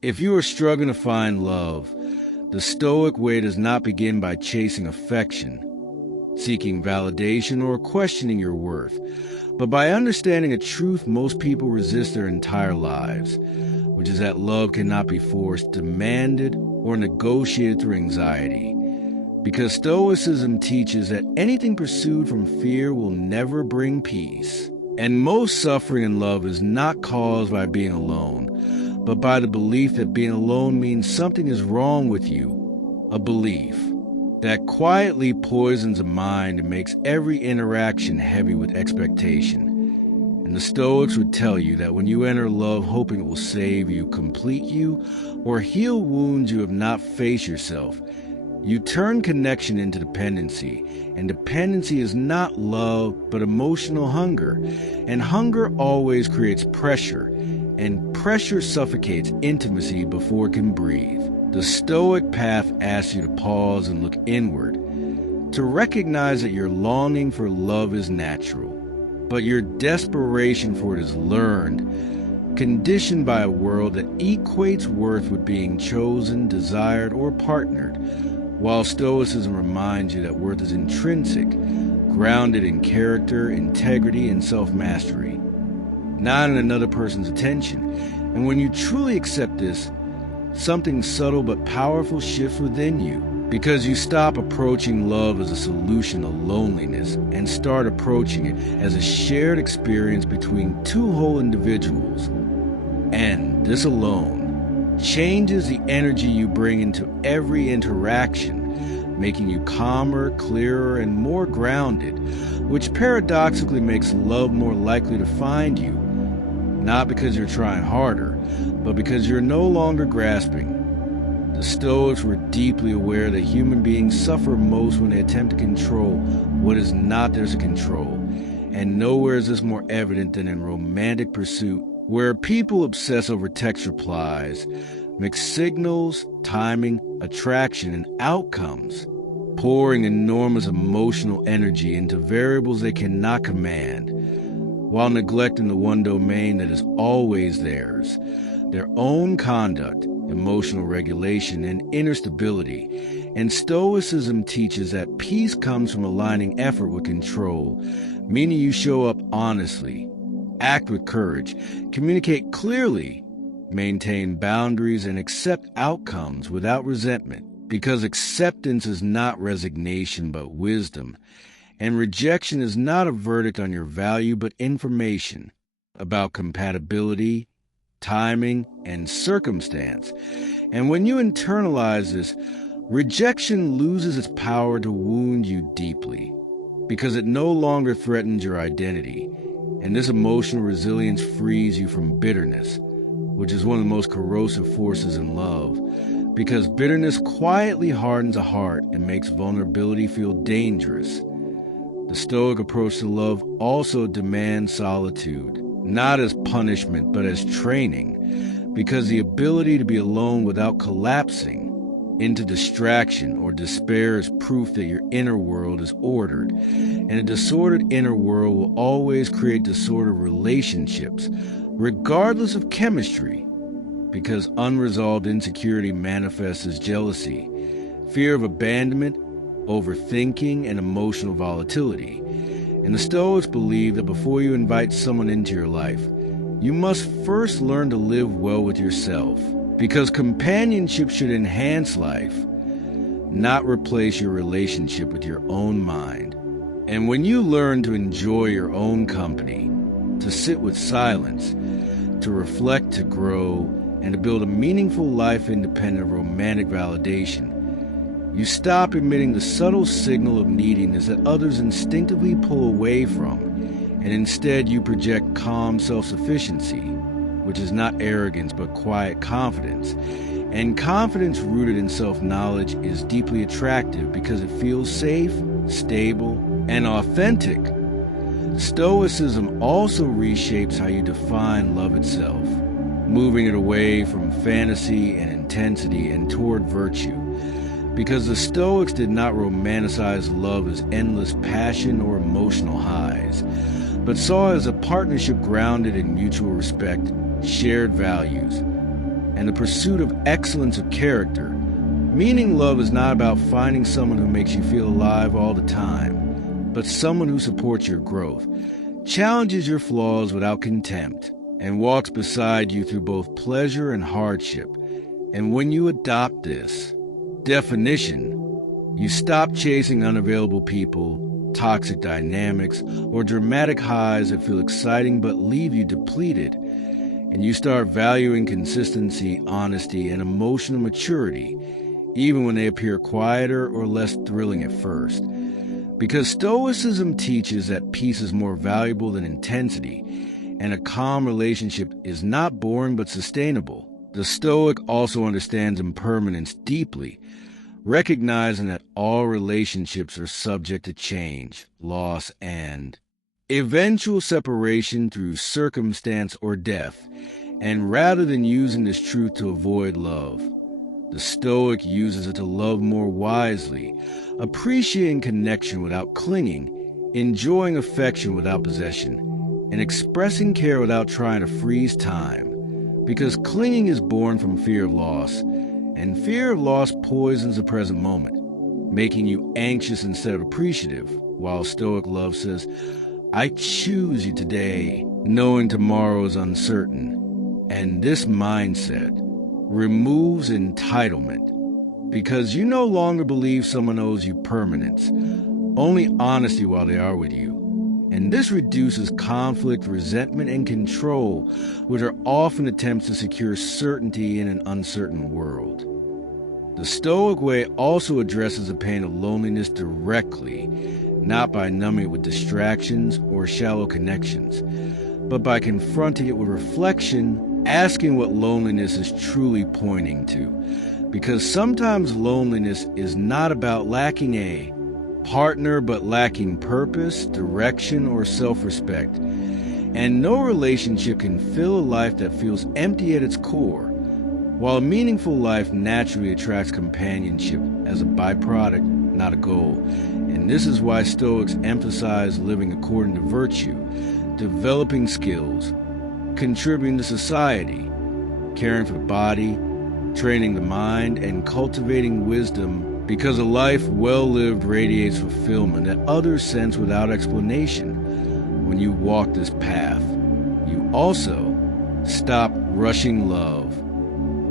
If you are struggling to find love, the Stoic way does not begin by chasing affection, seeking validation, or questioning your worth, but by understanding a truth most people resist their entire lives, which is that love cannot be forced, demanded, or negotiated through anxiety. Because Stoicism teaches that anything pursued from fear will never bring peace. And most suffering in love is not caused by being alone, but by the belief that being alone means something is wrong with you. A belief that quietly poisons a mind and makes every interaction heavy with expectation. And the Stoics would tell you that when you enter love hoping it will save you, complete you, or heal wounds you have not faced yourself, you turn connection into dependency, and dependency is not love, but emotional hunger. And hunger always creates pressure, and pressure suffocates intimacy before it can breathe. The Stoic path asks you to pause and look inward, to recognize that your longing for love is natural, but your desperation for it is learned, conditioned by a world that equates worth with being chosen, desired, or partnered, while Stoicism reminds you that worth is intrinsic, grounded in character, integrity, and self-mastery, not in another person's attention. And when you truly accept this, something subtle but powerful shifts within you, because you stop approaching love as a solution to loneliness and start approaching it as a shared experience between two whole individuals. And this alone changes the energy you bring into every interaction, making you calmer, clearer, and more grounded, which paradoxically makes love more likely to find you, not because you're trying harder, but because you're no longer grasping. The Stoics were deeply aware that human beings suffer most when they attempt to control what is not theirs to control, and nowhere is this more evident than in romantic pursuit, where people obsess over text replies, mixed signals, timing, attraction, and outcomes, pouring enormous emotional energy into variables they cannot command, while neglecting the one domain that is always theirs, their own conduct, emotional regulation, and inner stability. And Stoicism teaches that peace comes from aligning effort with control, meaning you show up honestly, act with courage, communicate clearly, maintain boundaries, and accept outcomes without resentment, because acceptance is not resignation but wisdom, and rejection is not a verdict on your value but information about compatibility, timing, and circumstance. And when you internalize this, rejection loses its power to wound you deeply, because it no longer threatens your identity. And this emotional resilience frees you from bitterness, which is one of the most corrosive forces in love, because bitterness quietly hardens a heart and makes vulnerability feel dangerous. The Stoic approach to love also demands solitude, not as punishment, but as training, because the ability to be alone without collapsing into distraction or despair is proof that your inner world is ordered, and a disordered inner world will always create disordered relationships, regardless of chemistry, because unresolved insecurity manifests as jealousy, fear of abandonment, overthinking, and emotional volatility. And the Stoics believe that before you invite someone into your life, you must first learn to live well with yourself, because companionship should enhance life, not replace your relationship with your own mind. And when you learn to enjoy your own company, to sit with silence, to reflect, to grow, and to build a meaningful life independent of romantic validation, you stop emitting the subtle signal of neediness that others instinctively pull away from, and instead you project calm self-sufficiency, which is not arrogance but quiet confidence. And confidence rooted in self-knowledge is deeply attractive because it feels safe, stable, and authentic. Stoicism also reshapes how you define love itself, moving it away from fantasy and intensity and toward virtue, because the Stoics did not romanticize love as endless passion or emotional highs, but saw it as a partnership grounded in mutual respect, shared values, and the pursuit of excellence of character. Meaning love is not about finding someone who makes you feel alive all the time, but someone who supports your growth, challenges your flaws without contempt, and walks beside you through both pleasure and hardship. And when you adopt this definition, you stop chasing unavailable people, toxic dynamics, or dramatic highs that feel exciting but leave you depleted, and you start valuing consistency, honesty, and emotional maturity, even when they appear quieter or less thrilling at first. Because Stoicism teaches that peace is more valuable than intensity, and a calm relationship is not boring but sustainable. The Stoic also understands impermanence deeply, recognizing that all relationships are subject to change, loss, and eventual separation through circumstance or death. And rather than using this truth to avoid love, the Stoic uses it to love more wisely, appreciating connection without clinging, enjoying affection without possession, and expressing care without trying to freeze time. Because clinging is born from fear of loss, and fear of loss poisons the present moment, making you anxious instead of appreciative, while Stoic love says, I choose you today, knowing tomorrow is uncertain. And this mindset removes entitlement, because you no longer believe someone owes you permanence, only honesty while they are with you. And this reduces conflict, resentment, and control, which are often attempts to secure certainty in an uncertain world. The Stoic way also addresses the pain of loneliness directly, not by numbing it with distractions or shallow connections, but by confronting it with reflection, asking what loneliness is truly pointing to. Because sometimes loneliness is not about lacking a partner, but lacking purpose, direction, or self-respect. And no relationship can fill a life that feels empty at its core, while a meaningful life naturally attracts companionship as a byproduct, not a goal. And this is why Stoics emphasize living according to virtue, developing skills, contributing to society, caring for the body, training the mind, and cultivating wisdom, because a life well-lived radiates fulfillment that others sense without explanation. When you walk this path, you also stop rushing love,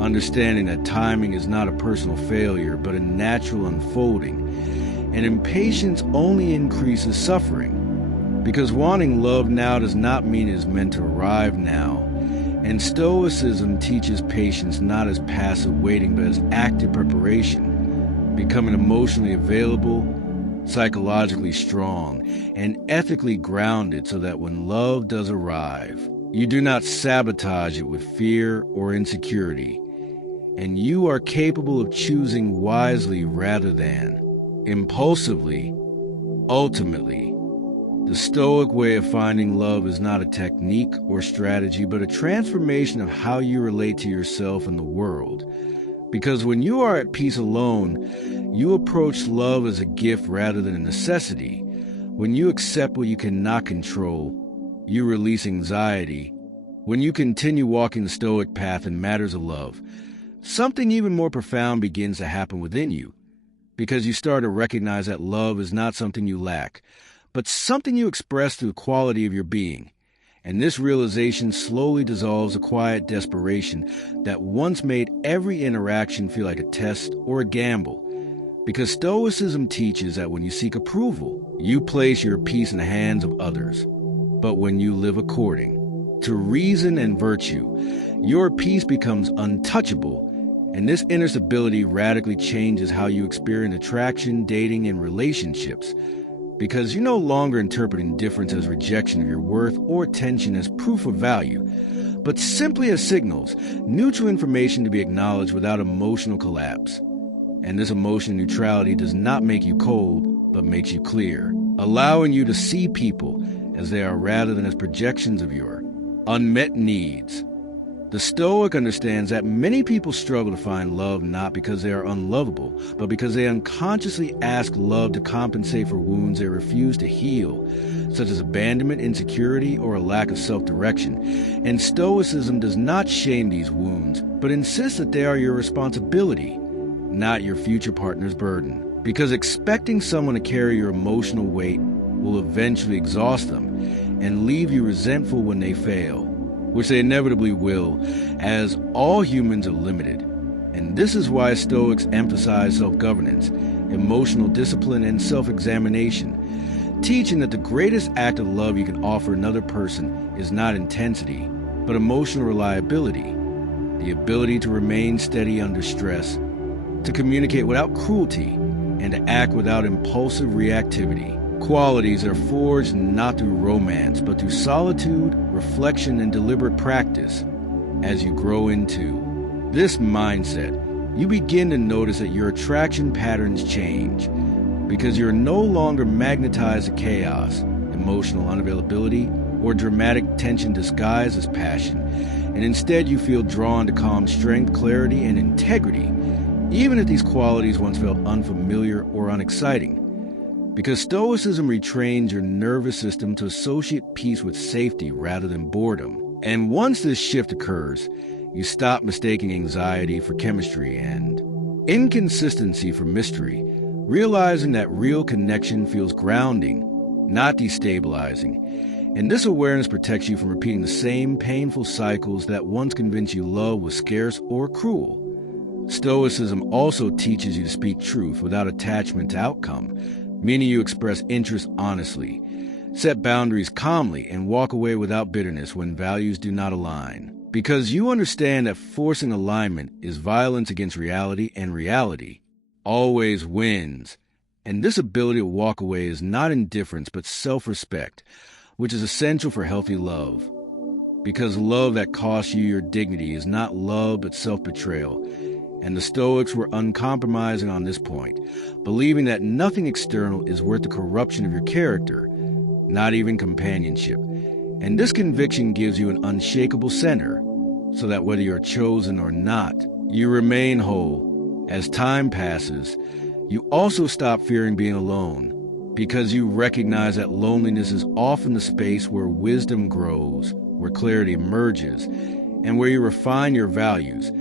understanding that timing is not a personal failure, but a natural unfolding, and impatience only increases suffering, because wanting love now does not mean it is meant to arrive now. And Stoicism teaches patience not as passive waiting, but as active preparation, becoming emotionally available, psychologically strong, and ethically grounded, so that when love does arrive, you do not sabotage it with fear or insecurity, and you are capable of choosing wisely rather than impulsively. Ultimately, the Stoic way of finding love is not a technique or strategy, but a transformation of how you relate to yourself and the world. Because when you are at peace alone, you approach love as a gift rather than a necessity. When you accept what you cannot control, you release anxiety. When you continue walking the Stoic path in matters of love, something even more profound begins to happen within you, because you start to recognize that love is not something you lack, but something you express through the quality of your being. And this realization slowly dissolves a quiet desperation that once made every interaction feel like a test or a gamble. Because Stoicism teaches that when you seek approval, you place your peace in the hands of others. But when you live according to reason and virtue, your peace becomes untouchable. And this inner stability radically changes how you experience attraction, dating, and relationships. Because you're no longer interpreting difference as rejection of your worth or tension as proof of value, but simply as signals, neutral information to be acknowledged without emotional collapse. And this emotional neutrality does not make you cold, but makes you clear, allowing you to see people as they are rather than as projections of your unmet needs. The Stoic understands that many people struggle to find love not because they are unlovable, but because they unconsciously ask love to compensate for wounds they refuse to heal, such as abandonment, insecurity, or a lack of self-direction. And Stoicism does not shame these wounds, but insists that they are your responsibility, not your future partner's burden. Because expecting someone to carry your emotional weight will eventually exhaust them and leave you resentful when they fail, which they inevitably will, as all humans are limited. And this is why Stoics emphasize self-governance, emotional discipline, and self-examination, teaching that the greatest act of love you can offer another person is not intensity, but emotional reliability, the ability to remain steady under stress, to communicate without cruelty, and to act without impulsive reactivity. Qualities that are forged not through romance, but through solitude, reflection, and deliberate practice. As you grow into this mindset, you begin to notice that your attraction patterns change, because you're no longer magnetized to chaos, emotional unavailability, or dramatic tension disguised as passion, and instead you feel drawn to calm strength, clarity, and integrity, even if these qualities once felt unfamiliar or unexciting. Because Stoicism retrains your nervous system to associate peace with safety rather than boredom. And once this shift occurs, you stop mistaking anxiety for chemistry and inconsistency for mystery, realizing that real connection feels grounding, not destabilizing. And this awareness protects you from repeating the same painful cycles that once convinced you love was scarce or cruel. Stoicism also teaches you to speak truth without attachment to outcome, meaning you express interest honestly, set boundaries calmly, and walk away without bitterness when values do not align. Because you understand that forcing alignment is violence against reality, and reality always wins. And this ability to walk away is not indifference, but self-respect, which is essential for healthy love. Because love that costs you your dignity is not love, but self-betrayal. And the Stoics were uncompromising on this point, believing that nothing external is worth the corruption of your character, not even companionship. And this conviction gives you an unshakable center, so that whether you're chosen or not, you remain whole. As time passes, you also stop fearing being alone, because you recognize that loneliness is often the space where wisdom grows, where clarity emerges, and where you refine your values.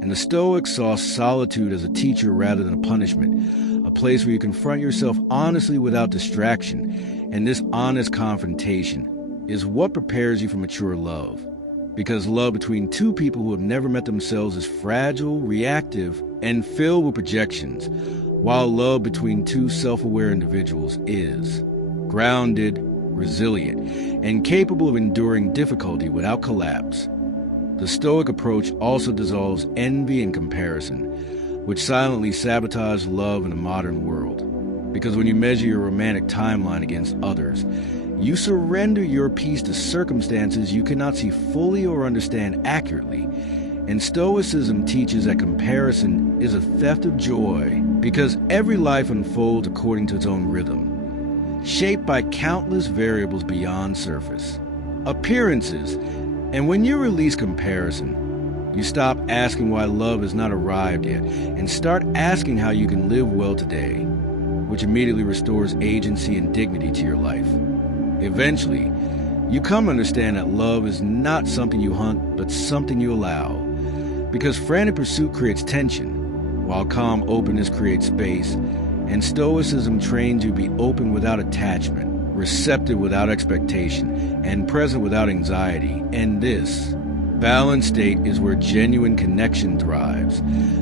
And the Stoics saw solitude as a teacher rather than a punishment, a place where you confront yourself honestly without distraction. And this honest confrontation is what prepares you for mature love. Because love between two people who have never met themselves is fragile, reactive, and filled with projections, while love between two self-aware individuals is grounded, resilient, and capable of enduring difficulty without collapse. The Stoic approach also dissolves envy and comparison, which silently sabotage love in a modern world. Because when you measure your romantic timeline against others, you surrender your peace to circumstances you cannot see fully or understand accurately. And Stoicism teaches that comparison is a theft of joy, because every life unfolds according to its own rhythm, shaped by countless variables beyond surface appearances. And when you release comparison, you stop asking why love has not arrived yet and start asking how you can live well today, which immediately restores agency and dignity to your life. Eventually, you come to understand that love is not something you hunt, but something you allow. Because frantic pursuit creates tension, while calm openness creates space, and Stoicism trains you to be open without attachment, receptive without expectation, and present without anxiety. And this balanced state is where genuine connection thrives,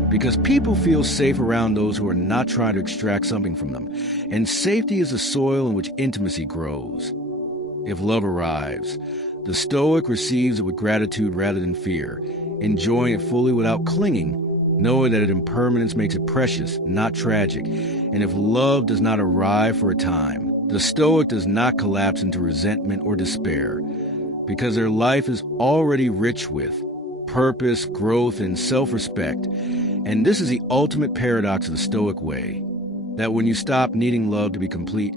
because people feel safe around those who are not trying to extract something from them, and safety is the soil in which intimacy grows. If love arrives, the Stoic receives it with gratitude rather than fear, enjoying it fully without clinging, knowing that its impermanence makes it precious, not tragic. And if love does not arrive for a time, the Stoic does not collapse into resentment or despair, because their life is already rich with purpose, growth, and self-respect. And this is the ultimate paradox of the Stoic way, that when you stop needing love to be complete,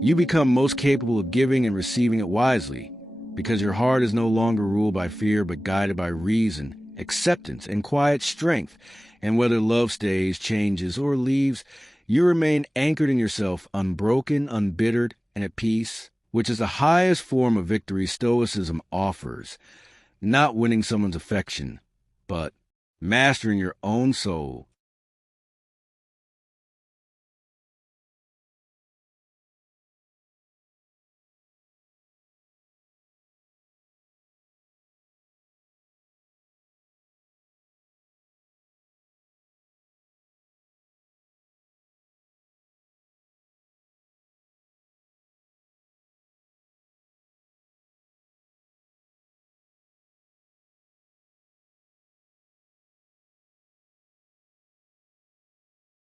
you become most capable of giving and receiving it wisely, because your heart is no longer ruled by fear but guided by reason, acceptance, and quiet strength. And whether love stays, changes, or leaves, you remain anchored in yourself, unbroken, unbittered, and at peace, which is the highest form of victory Stoicism offers. Not winning someone's affection, but mastering your own soul